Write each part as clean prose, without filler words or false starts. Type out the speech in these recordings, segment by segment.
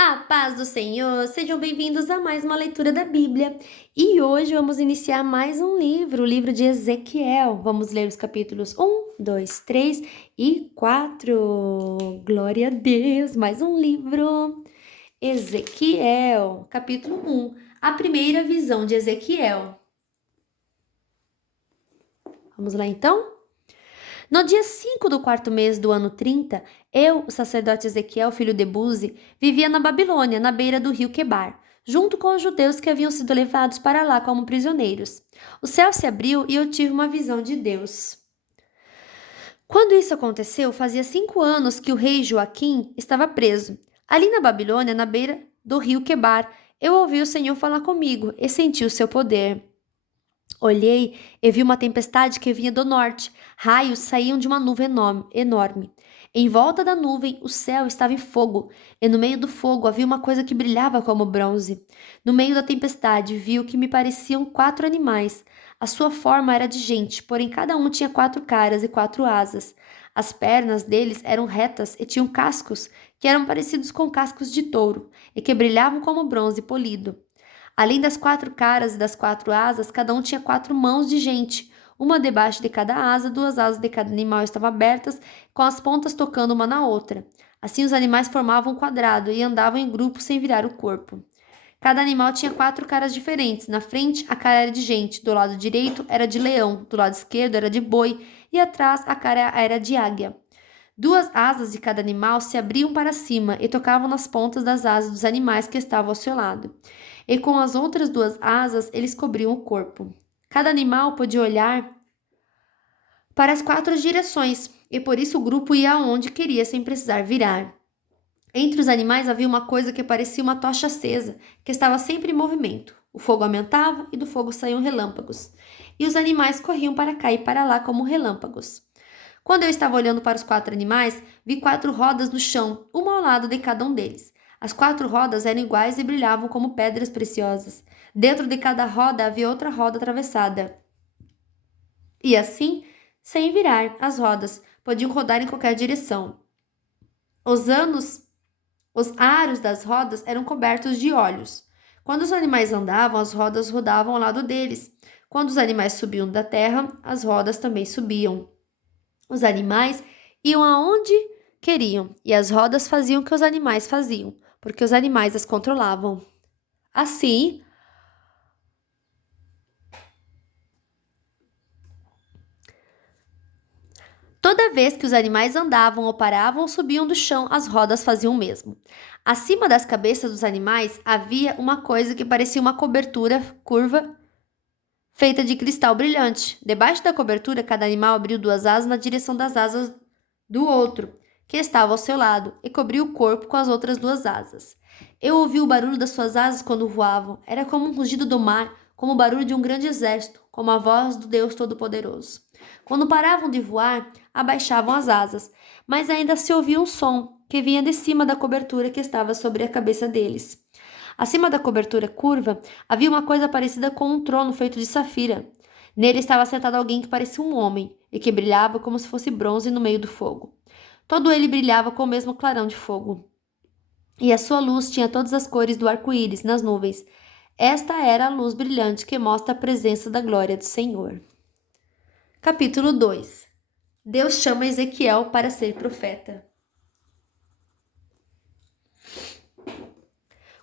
A paz do Senhor, sejam bem-vindos a mais uma leitura da Bíblia. E hoje vamos iniciar mais um livro, o livro de Ezequiel. Vamos ler os capítulos 1, 2, 3 e 4. Glória a Deus, mais um livro. Ezequiel, capítulo 1, a primeira visão de Ezequiel. Vamos lá então? No dia 5 do quarto mês do ano 30, eu, o sacerdote Ezequiel, filho de Buzi, vivia na Babilônia, na beira do rio Quebar, junto com os judeus que haviam sido levados para lá como prisioneiros. O céu se abriu e eu tive uma visão de Deus. Quando isso aconteceu, fazia 5 anos que o rei Joaquim estava preso. Ali na Babilônia, na beira do rio Quebar, eu ouvi o Senhor falar comigo e senti o seu poder. Olhei e vi uma tempestade que vinha do norte. Raios saíam de uma nuvem enorme. Em volta da nuvem, o céu estava em fogo, e no meio do fogo havia uma coisa que brilhava como bronze. No meio da tempestade, vi o que me pareciam 4 animais. A sua forma era de gente, porém cada um tinha 4 caras e 4 asas. As pernas deles eram retas e tinham cascos, que eram parecidos com cascos de touro, e que brilhavam como bronze polido. Além das 4 caras e das 4 asas, cada um tinha 4 mãos de gente. Uma debaixo de cada asa, 2 asas de cada animal estavam abertas, com as pontas tocando uma na outra. Assim, os animais formavam um quadrado e andavam em grupo sem virar o corpo. Cada animal tinha 4 caras diferentes. Na frente, a cara era de gente, do lado direito era de leão, do lado esquerdo era de boi e atrás a cara era de águia. 2 asas de cada animal se abriam para cima e tocavam nas pontas das asas dos animais que estavam ao seu lado. E com as outras 2 asas eles cobriam o corpo. Cada animal podia olhar para as 4 direções, e por isso o grupo ia aonde queria sem precisar virar. Entre os animais havia uma coisa que parecia uma tocha acesa, que estava sempre em movimento. O fogo aumentava e do fogo saíam relâmpagos, e os animais corriam para cá e para lá como relâmpagos. Quando eu estava olhando para os 4 animais, vi 4 rodas no chão, uma ao lado de cada um deles. As 4 rodas eram iguais e brilhavam como pedras preciosas. Dentro de cada roda havia outra roda atravessada. E assim, sem virar, as rodas podiam rodar em qualquer direção. Os anos, os aros das rodas eram cobertos de olhos. Quando os animais andavam, as rodas rodavam ao lado deles. Quando os animais subiam da terra, as rodas também subiam. Os animais iam aonde queriam, e as rodas faziam o que os animais faziam, porque os animais as controlavam. Assim, toda vez que os animais andavam ou paravam ou subiam do chão, as rodas faziam o mesmo. Acima das cabeças dos animais havia uma coisa que parecia uma cobertura curva feita de cristal brilhante. Debaixo da cobertura, cada animal abriu 2 asas na direção das asas do outro, que estava ao seu lado, e cobriu o corpo com as outras 2 asas. Eu ouvi o barulho das suas asas quando voavam. Era como um rugido do mar, como o barulho de um grande exército, como a voz do Deus Todo-Poderoso. Quando paravam de voar, abaixavam as asas, mas ainda se ouvia um som que vinha de cima da cobertura que estava sobre a cabeça deles. Acima da cobertura curva, havia uma coisa parecida com um trono feito de safira. Nele estava sentado alguém que parecia um homem e que brilhava como se fosse bronze no meio do fogo. Todo ele brilhava com o mesmo clarão de fogo. E a sua luz tinha todas as cores do arco-íris nas nuvens. Esta era a luz brilhante que mostra a presença da glória do Senhor. Capítulo 2. Deus chama Ezequiel para ser profeta.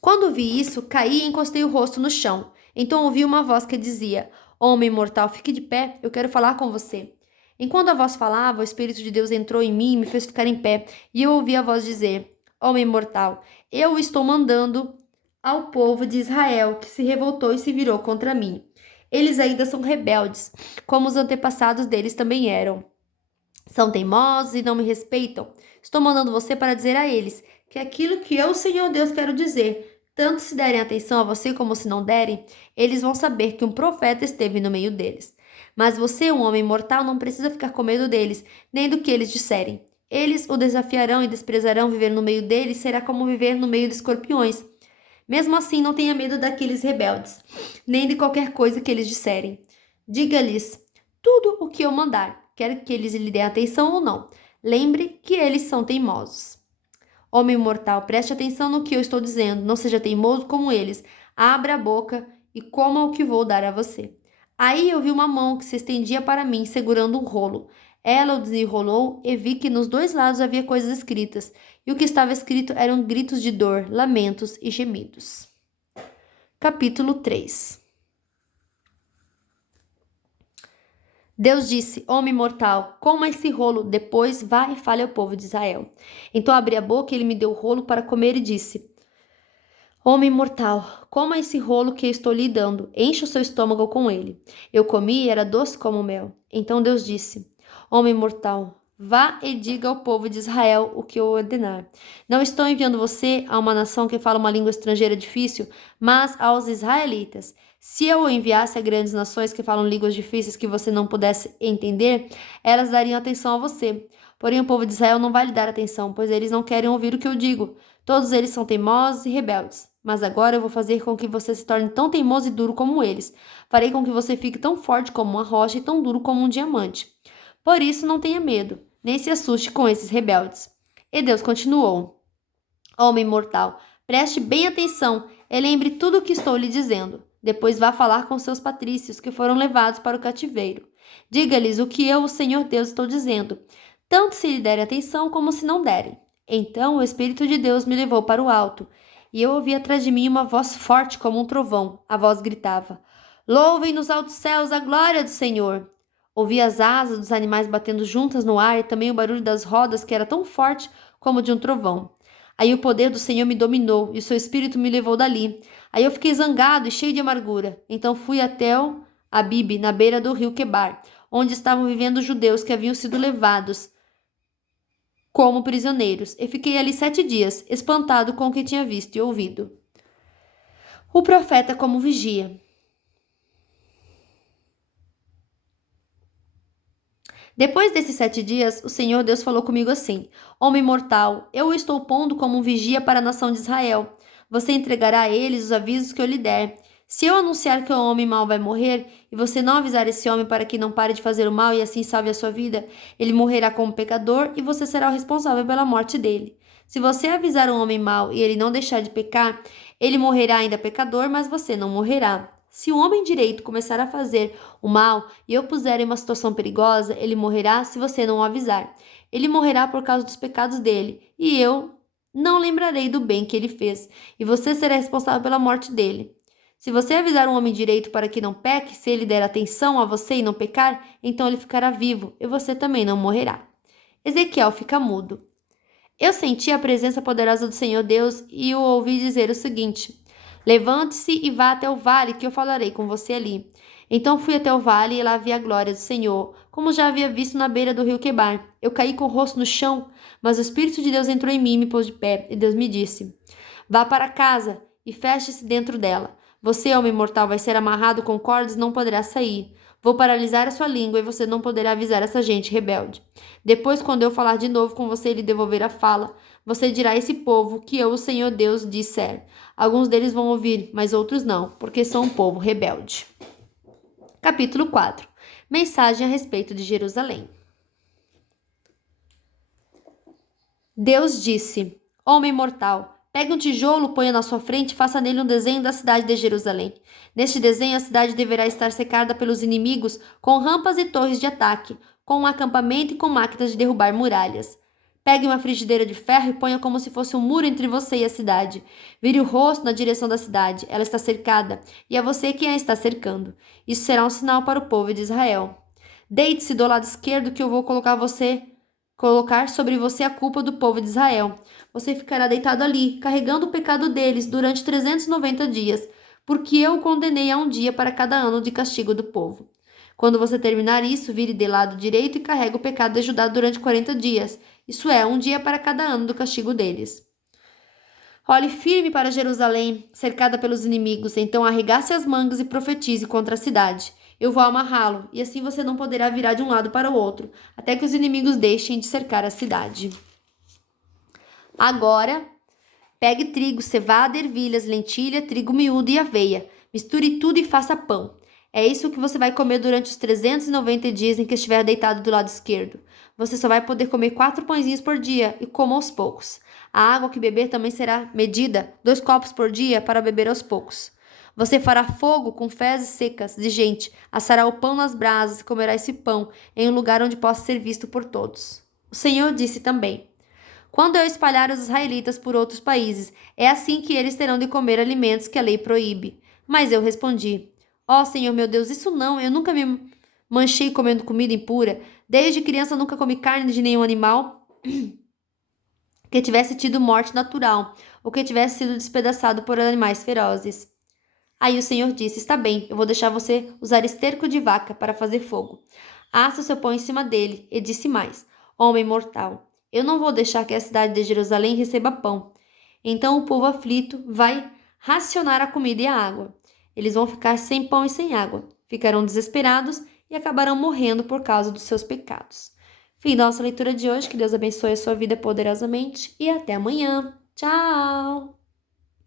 Quando vi isso, caí e encostei o rosto no chão. Então ouvi uma voz que dizia: Homem mortal, fique de pé, eu quero falar com você. Enquanto a voz falava, o Espírito de Deus entrou em mim e me fez ficar em pé, e eu ouvi a voz dizer: Homem mortal, eu estou mandando ao povo de Israel que se revoltou e se virou contra mim. Eles ainda são rebeldes, como os antepassados deles também eram. São teimosos e não me respeitam. Estou mandando você para dizer a eles que aquilo que eu, Senhor Deus, quero dizer, tanto se derem atenção a você como se não derem, eles vão saber que um profeta esteve no meio deles. Mas você, um homem mortal, não precisa ficar com medo deles, nem do que eles disserem. Eles o desafiarão e desprezarão. Viver no meio deles será como viver no meio de escorpiões. Mesmo assim, não tenha medo daqueles rebeldes, nem de qualquer coisa que eles disserem. Diga-lhes tudo o que eu mandar, quer que eles lhe deem atenção ou não. Lembre que eles são teimosos. Homem mortal, preste atenção no que eu estou dizendo. Não seja teimoso como eles. Abra a boca e coma o que vou dar a você. Aí eu vi uma mão que se estendia para mim, segurando um rolo. Ela o desenrolou e vi que nos dois lados havia coisas escritas, e o que estava escrito eram gritos de dor, lamentos e gemidos. Capítulo 3. Deus disse: Homem mortal, coma esse rolo, depois vá e fale ao povo de Israel. Então abri a boca e ele me deu o rolo para comer e disse: Homem mortal, coma esse rolo que eu estou lhe dando, encha o seu estômago com ele. Eu comi e era doce como mel. Então Deus disse: Homem mortal, vá e diga ao povo de Israel o que eu ordenar. Não estou enviando você a uma nação que fala uma língua estrangeira difícil, mas aos israelitas. Se eu o enviasse a grandes nações que falam línguas difíceis que você não pudesse entender, elas dariam atenção a você. Porém, o povo de Israel não vai lhe dar atenção, pois eles não querem ouvir o que eu digo. Todos eles são teimosos e rebeldes. Mas agora eu vou fazer com que você se torne tão teimoso e duro como eles. Farei com que você fique tão forte como uma rocha e tão duro como um diamante. Por isso, não tenha medo, nem se assuste com esses rebeldes. E Deus continuou: Homem mortal, preste bem atenção e lembre tudo o que estou lhe dizendo. Depois vá falar com seus patrícios que foram levados para o cativeiro. Diga-lhes o que eu, o Senhor Deus, estou dizendo, tanto se lhe derem atenção como se não derem. Então o Espírito de Deus me levou para o alto, e eu ouvi atrás de mim uma voz forte como um trovão. A voz gritava: Louvem nos altos céus a glória do Senhor. Ouvi as asas dos animais batendo juntas no ar e também o barulho das rodas que era tão forte como de um trovão. Aí o poder do Senhor me dominou e o seu espírito me levou dali. Aí eu fiquei zangado e cheio de amargura. Então fui até o Abibe, na beira do rio Quebar, onde estavam vivendo os judeus que haviam sido levados como prisioneiros, e fiquei ali 7 dias, espantado com o que tinha visto e ouvido. O profeta como vigia. Depois desses 7 dias, o Senhor Deus falou comigo assim: Homem mortal, eu o estou pondo como um vigia para a nação de Israel. Você entregará a eles os avisos que eu lhe der. Se eu anunciar que o homem mau vai morrer, e você não avisar esse homem para que não pare de fazer o mal e assim salve a sua vida, ele morrerá como pecador e você será o responsável pela morte dele. Se você avisar um homem mau e ele não deixar de pecar, ele morrerá ainda pecador, mas você não morrerá. Se o homem direito começar a fazer o mal e eu puser em uma situação perigosa, ele morrerá se você não o avisar. Ele morrerá por causa dos pecados dele, e eu não lembrarei do bem que ele fez, e você será responsável pela morte dele. Se você avisar um homem direito para que não peque, se ele der atenção a você e não pecar, então ele ficará vivo, e você também não morrerá. Ezequiel fica mudo. Eu senti a presença poderosa do Senhor Deus e o ouvi dizer o seguinte: Levante-se e vá até o vale, que eu falarei com você ali. Então fui até o vale e lá vi a glória do Senhor, como já havia visto na beira do rio Quebar. Eu caí com o rosto no chão, mas o Espírito de Deus entrou em mim e me pôs de pé, e Deus me disse: Vá para casa e feche-se dentro dela. Você, homem mortal, vai ser amarrado com cordas e não poderá sair. Vou paralisar a sua língua e você não poderá avisar essa gente rebelde. Depois, quando eu falar de novo com você e lhe devolver a fala, você dirá a esse povo que eu, o Senhor Deus, disser. Alguns deles vão ouvir, mas outros não, porque são um povo rebelde. Capítulo 4. Mensagem a respeito de Jerusalém. Deus disse: Homem mortal, pegue um tijolo, ponha na sua frente e faça nele um desenho da cidade de Jerusalém. Neste desenho, a cidade deverá estar cercada pelos inimigos, com rampas e torres de ataque, com um acampamento e com máquinas de derrubar muralhas. Pegue uma frigideira de ferro e ponha como se fosse um muro entre você e a cidade. Vire o rosto na direção da cidade. Ela está cercada, e é você quem a está cercando. Isso será um sinal para o povo de Israel. Deite-se do lado esquerdo que eu vou colocar sobre você a culpa do povo de Israel. Você ficará deitado ali, carregando o pecado deles durante 390 dias, porque eu o condenei a um dia para cada ano de castigo do povo. Quando você terminar isso, vire de lado direito e carregue o pecado de Judá durante 40 dias. Isso é, um dia para cada ano do castigo deles. Olhe firme para Jerusalém, cercada pelos inimigos, então arregace as mangas e profetize contra a cidade. Eu vou amarrá-lo, e assim você não poderá virar de um lado para o outro, até que os inimigos deixem de cercar a cidade. Agora, pegue trigo, cevada, ervilhas, lentilha, trigo miúdo e aveia. Misture tudo e faça pão. É isso que você vai comer durante os 390 dias em que estiver deitado do lado esquerdo. Você só vai poder comer 4 pãezinhos por dia e coma aos poucos. A água que beber também será medida, 2 copos por dia para beber aos poucos. Você fará fogo com fezes secas de gente, assará o pão nas brasas e comerá esse pão em um lugar onde possa ser visto por todos. O Senhor disse também: quando eu espalhar os israelitas por outros países, é assim que eles terão de comer alimentos que a lei proíbe. Mas eu respondi: ó Senhor meu Deus, isso não, eu nunca me manchei comendo comida impura. Desde criança nunca comi carne de nenhum animal que tivesse tido morte natural ou que tivesse sido despedaçado por animais ferozes. Aí o Senhor disse: está bem, eu vou deixar você usar esterco de vaca para fazer fogo. Assa o seu pão em cima dele. E disse mais: homem mortal, eu não vou deixar que a cidade de Jerusalém receba pão. Então o povo aflito vai racionar a comida e a água. Eles vão ficar sem pão e sem água. Ficarão desesperados e acabarão morrendo por causa dos seus pecados. Fim da nossa leitura de hoje. Que Deus abençoe a sua vida poderosamente e até amanhã. Tchau!